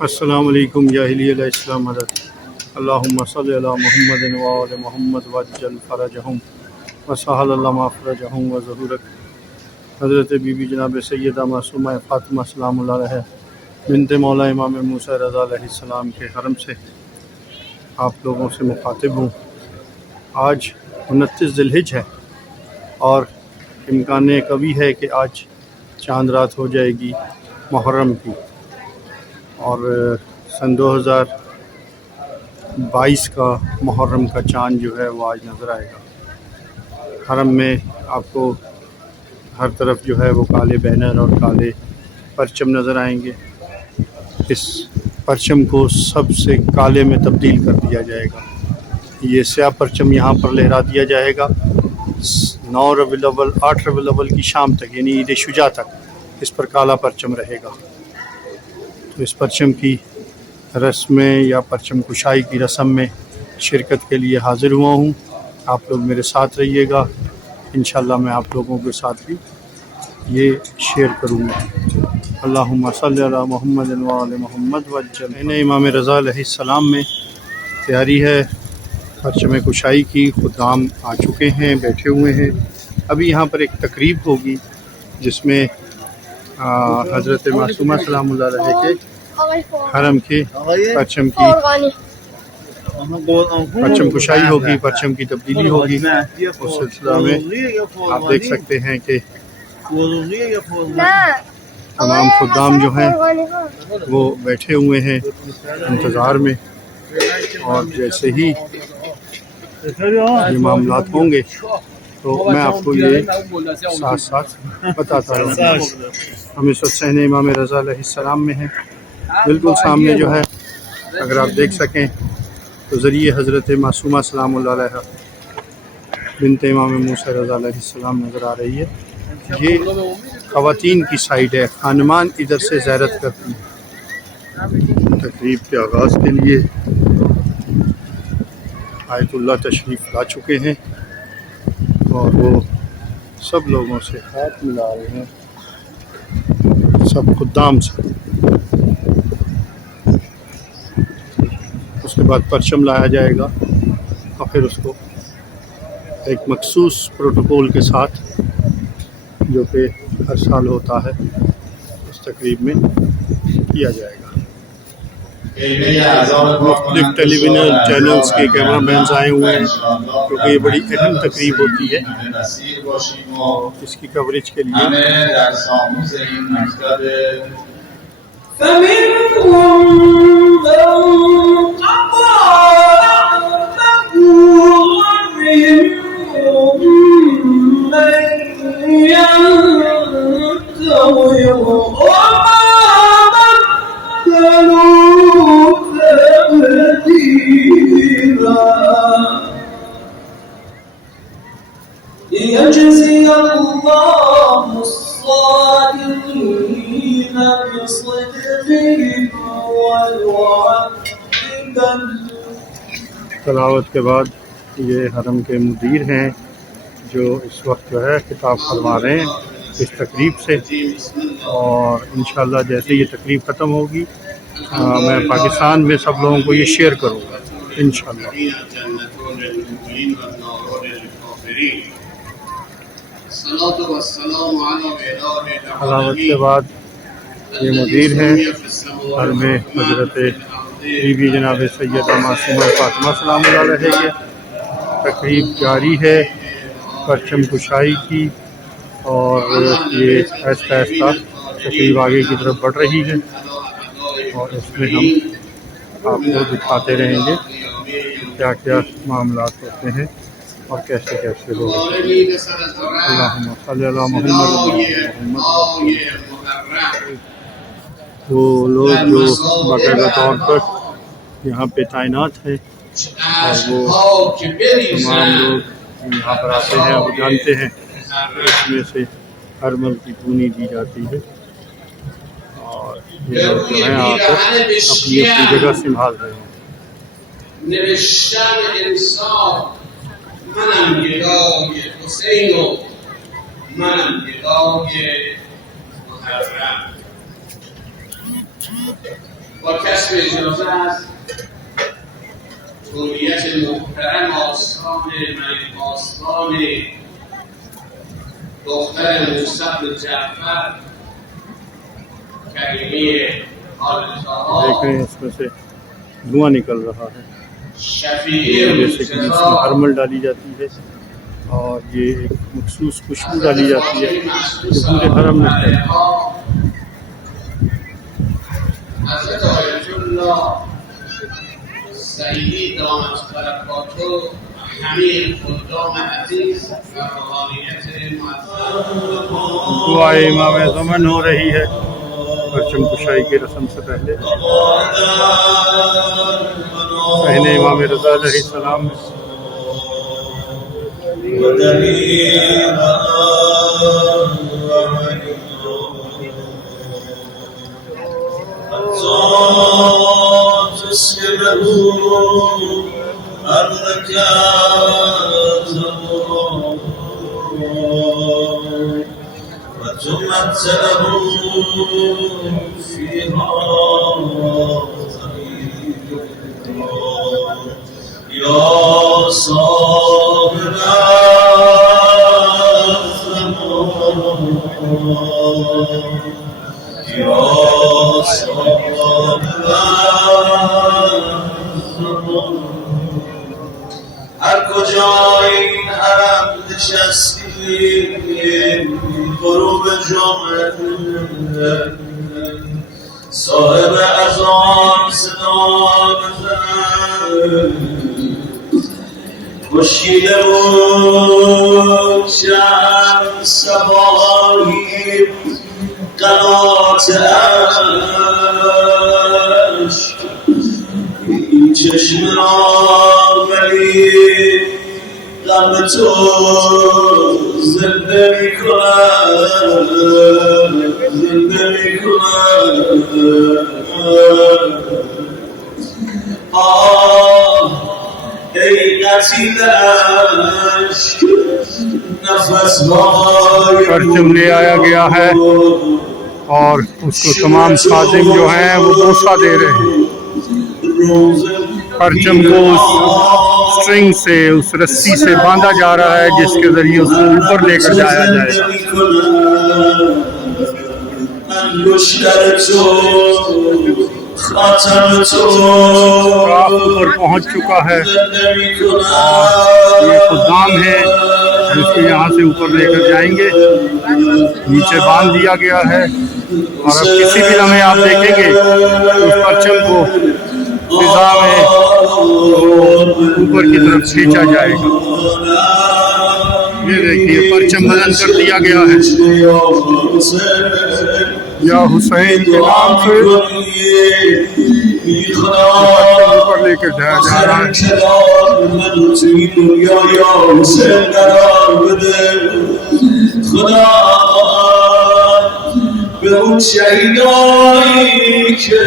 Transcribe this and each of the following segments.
अस्सलाम वालेकुम जाहिलियत इस्लाम मदद अल्लाहुम्मा सल्लि अला मुहम्मदिन व आले मुहम्मद वज्जल फरजहुम व सहल अल्लाह मफ़रजहुम व ज़हूरक हज़रत बीबी जनाब सैयदा मासूमा फ़ातिमा सलामुल्लाह अलैहा बिन्ते मौला इमाम मूसा रज़ा अलैहिस्सलाम के हरम से आप लोगों से मुखातिब हूँ। आज 29 ज़िलहिज है और इम्कान कभी है कि आज चांद रात हो जाएगी मुहर्रम की और सन 2022 का मुहर्रम का चाँद जो है वो आज नज़र आएगा। हरम में आपको हर तरफ जो है वो काले बैनर और काले परचम नज़र आएंगे। इस परचम को सबसे काले में तब्दील कर दिया जाएगा। ये स्याह परचम यहाँ पर लहरा दिया जाएगा 9 रबीउल अव्वल 8 रबीउल अव्वल की शाम तक, यानी ईद शुजा तक इस पर काला परचम रहेगा। तो इस परचम की रस्म में या परचम कुशाई की रस्म में शिरकत के लिए हाज़िर हुआ हूँ। आप लोग मेरे साथ रहिएगा। इंशाअल्लाह मैं आप लोगों के साथ भी ये शेयर करूँगा। अल्लाहुम्मा सल्लि अला मुहम्मदिन व आले मुहम्मद वज्जल। इमाम रज़ा अलैहिस्सलाम में तैयारी है परचम कुशाई की। खुदाम आ चुके हैं, बैठे हुए हैं। अभी यहाँ पर एक तकरीब होगी जिसमें हज़रत मासूमा सलामुल्लाह अलैहा के हरम के परचम कुशाई होगी, परचम की तब्दीली होगी। उस सिलसिला में आप देख सकते हैं कि तमाम खुदाम जो हैं वो बैठे हुए हैं इंतज़ार में, और जैसे ही ये मामलात होंगे तो मैं आपको ये साथ साथ बताता रहूँगा। हम इस वक्त सहने इमाम रज़ा अलैहिस्सलाम में हैं। बिल्कुल सामने जो है अगर आप देख सकें तो ज़रिए हज़रत मासूमा सलामुल्लाह अलैहा बिन्ते इमाम मूसा रज़ा अलैहिस्सलाम नज़र आ रही है। ये ख़वातीन की साइड है, खानमान इधर से ज़ियारत करती हैं। तकरीब के आगाज़ के लिए आयतुल्लाह तशरीफ़ ला चुके हैं और वो सब लोगों से हाथ मिला रहे हैं, सब खुदाम से। उसके बाद परचम लाया जाएगा और फिर उसको एक मखसूस प्रोटोकॉल के साथ, जो कि हर साल होता है, उस तकरीब में किया जाएगा। मुख्तलिफ टेलीविज़न चैनल्स के कैमरा मैन्स आए हुए हैं क्योंकि ये बड़ी अहम तकरीब होती है। इसकी कवरेज के लिए तलावत के बाद ये हरम के मुदीर हैं जो इस वक्त जो है खिताब फरमा रहे हैं इस तकरीब से, और इंशाअल्लाह जैसे ये तकरीब ख़त्म होगी मैं पाकिस्तान में सब लोगों को ये शेयर करूँगा इंशाअल्लाह। तलावत के बाद ये मुदीर हैं हर में हज़रत बीबी जनाब सैयदा मासूमा फ़ातिमा सलामुल्लाह अलैहा के तकरीब जारी है परचम कुशाई की, और ये आहिस्ता आहिस्ता तकरीब आगे की तरफ बढ़ रही है और इसमें हम आपको दिखाते रहेंगे क्या क्या मामलात होते हैं और कैसे कैसे लोग। अल्लाहुम्मा सल्लि अला मुहम्मद। वो लोग जो बाकायदा तौर पर यहाँ पे तैनात हैं और वो तमाम लोग यहाँ पर आते हैं और जानते हैं इसमें से हर मल की पूनी दी जाती है, और ये लोग जो हैं आकर अपनी अपनी जगह संभाल रहे हैं। با کسب اجازه از جمعیت محترم آستان دختر موسی بن جعفر کریمی آل देख रहे हैं इसमें से धुआं निकल रहा है शफीए जैसे कि इसमें हरमल डाली जाती है और ये एक मखसूस खुशबू डाली जाती है जो पूरे हरम में है। حضرت آیت الله سعیدی دامت برکاتو همه خدام عزیز و روحانیت दुआ इमाम ज़मन हो रही है परचम कुशाई की रस्म से पहले सहन इमाम रज़ा अलैहिस्सलाम وتمتعه فيها يا صاحب الزمان يا صاحب الزمان هر کجا این حرم نشستیم غروب جمعه صاحب اذان صدا بزن خورشید بود شب صباحی قنات عشق این چشم را ولی غم تو زنده می کنم زنده می کنم ای قتیل عشق نفس های परचम ले आया गया है और उसको तमाम खादिम जो हैं वो बोसा दे रहे हैं। परचम को उस स्ट्रिंग से उस रस्सी से बांधा जा रहा है जिसके जरिए उसको ऊपर लेकर जाया जाएगा। रात ऊपर पहुंच चुका है और ये खुदाम है जिसको यहाँ से ऊपर लेकर जाएंगे। नीचे बांध दिया गया है और अब किसी भी लम्हे आप देखेंगे उस परचम को फिजा में ऊपर की तरफ खींचा जाएगा। ये देखिए परचम बुलंद कर दिया गया है या हुसैन के नाम से ऊपर लेकर जाया जा रहा है। به اون شهیدایی که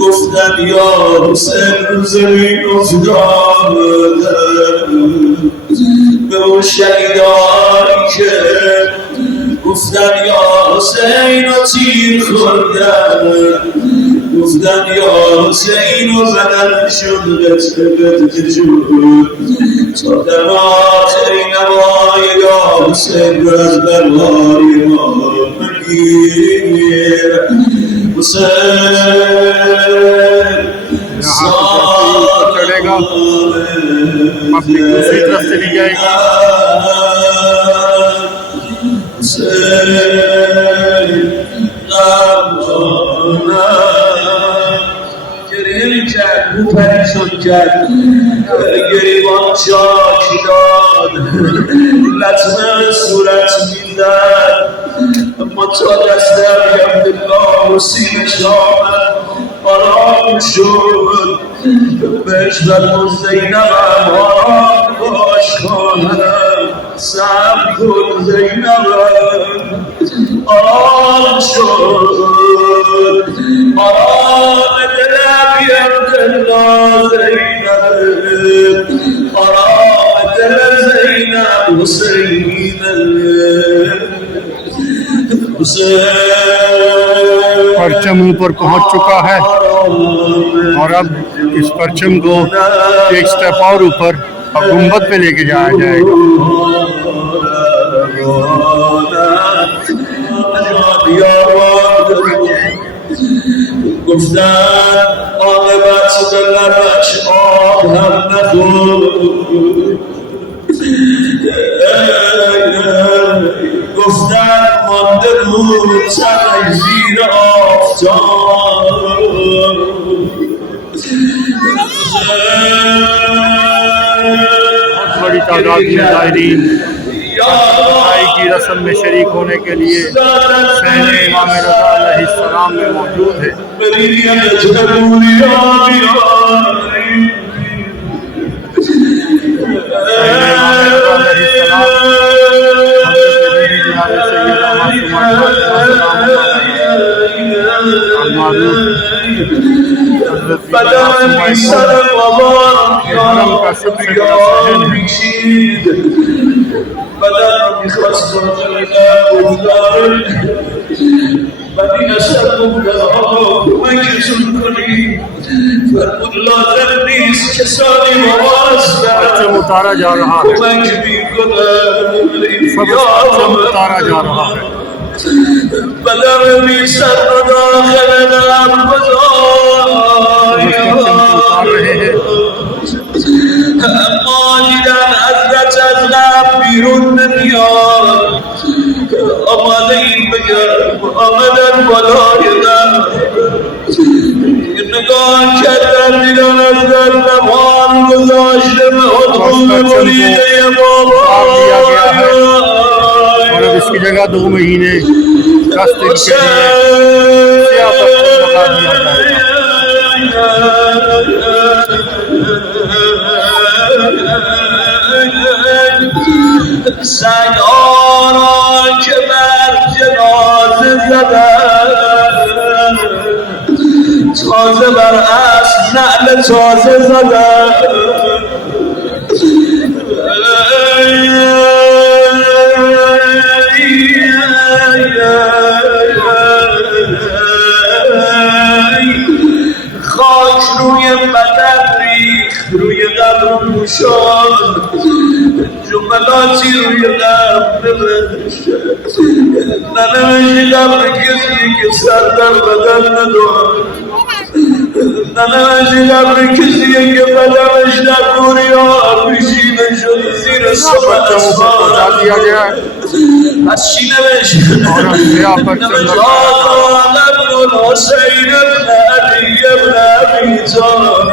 گفتن یا حسین رو زمین افتادن به اون شهیدایی که گفتن یا حسین رو تیر خوردن گفتن یا حسین و بدنشون قطعه جون تا در آخرین نوای یا حسین رو از بلهای ما بگیر حسین चढ़ेगा पब्लिक दूसरी तरफ चली जाएगी। او پریشان کرد گریبان شاکی داد لطمه صورت میدن اما تا دست عبدالله و سینش آمد آرام شد بهش و زینبم آرام باش خواهرم صبر کن زینبم آرام شد آرام دلم عبدالله زینب آرام دل زینب حسین حسین परचम ऊपर पहुंच चुका है और अब इस परचम को एक स्टेप और ऊपर और गुंबद पे लेके जाया जाएगा। گفتن عاقبت دلش آب هم نخورد گفتن مانده بود سرش زیر آفتاب बहुत बड़ी तादाद में ज़ायरीन की रस्म में शरीक होने के लिए सहन इमाम रज़ा अलैहिस्सलाम में मौजूद है। हरम का सबसे बड़ा सहन है। بدن میخواست مدینه سرمون به کمکتون کنیم فرمود لازم نیست کسانی مواز परचम उतारा जा रहा है, کمک میکنن सब परचम उतारा जा रहा है। بدن میسر رو داخل نم उतार रहे हैं। اما دیدن حضرت از لب بیرون نمیاد آمده این بگم آمدن بالای لب نگاه کردن دیدن حضرت لبان گذاشته به حضور مریده بابا और अब इसकी जगह 2 महीने 10 दिन के लिए क्या परचम लगा दिया जाएगा। سیاران که بر جنازه زدن تازه بر اسب نعل تازه زدن خاک روی بدن ریخت روی قبر موشان جملاتی روی قبر ننوشی قبر کسی که سر در بدن ندارد ننوشی قبر کسی که بدنش در دوریان پیشیده شد زیر صبح اسمان از چی نوشی نوشی آقا ابن الحسین ابن علی ابن ابی طالب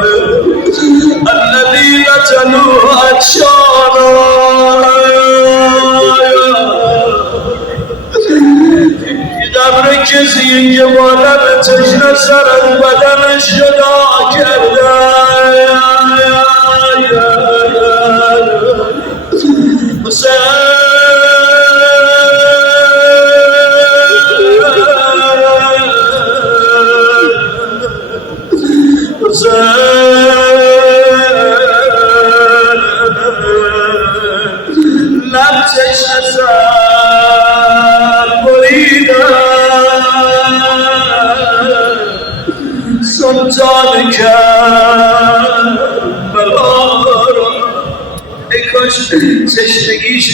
الذي قتلوه أجشانا قبر کسی که با لب تشنه سر از بدنش جدا کرده لب تشنه سر بریدن سلطان کربلا ای کاش تشنگیش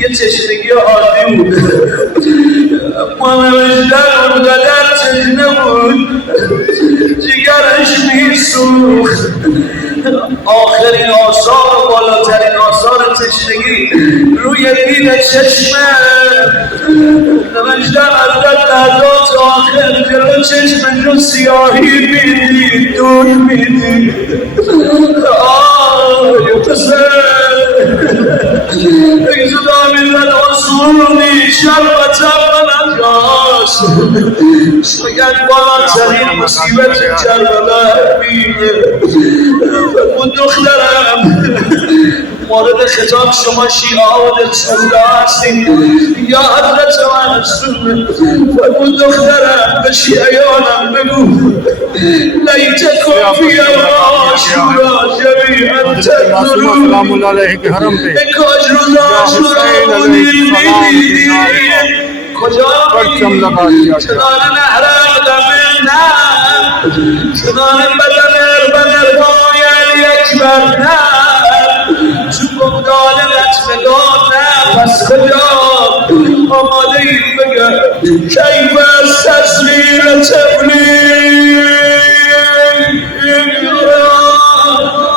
یه تشنگی عادی بود اما نوشتن اونقدر تشنه بود جگرش میسوخت آخرین آثار و بالاترین آثار تشنگی روی دید چشمه نوشتن حضرت لحظات آخر جلو چشمش رو سیاهی میدید دور میدید آی پسر ای صدا میزد آسونی شربتم من انجاز شاید بالاترین مصیبت کربلا بینه اون دخترم مورد خطاب شما شیعه و دلسوزه هستید یا حضرت معصوم اون دخترم به شیعیانم بگو لیتکم فی عاشورا جمیعا تنظرون کاش روز عاشورا بودید کجا کنار نهر آدمه کنار بدن باید یک برنر تو بغداد لطفگاه نه پس خدا آماده این بگه کیف از تصویر تبلیغ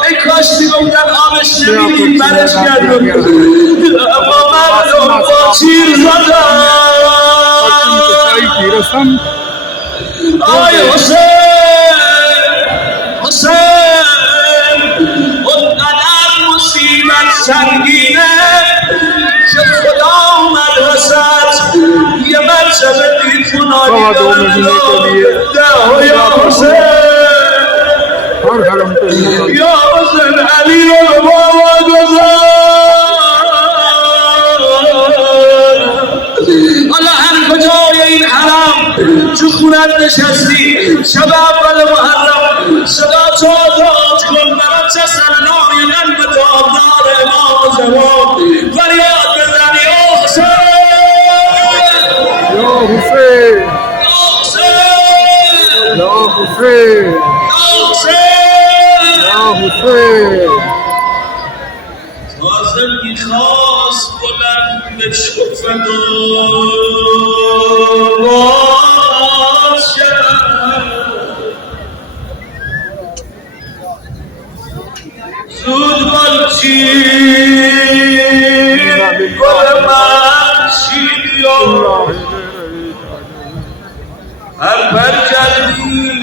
ای کاش میگفتن آبش نمیدیم برش کردم اما مردم با تیر زدن آی حسین اونقدر مصیبت سنگینه که خدا اومد وسط یه مرتبه دید منادی داره یا حسین یا حسین علی رو به بابا گذار حالا هر کجای این حرم تو خونت نشستی شب اول محرم صدا تو آزاد کن برات سرنای قلب تابدار امام زمان فریاد بزن یا حسین یا حسین یا یا حسین حسین یا یا حسین حسین تازه میخواست بلند بشکفت و باز شد زود بالچین گل مرشید یا هر پر کردی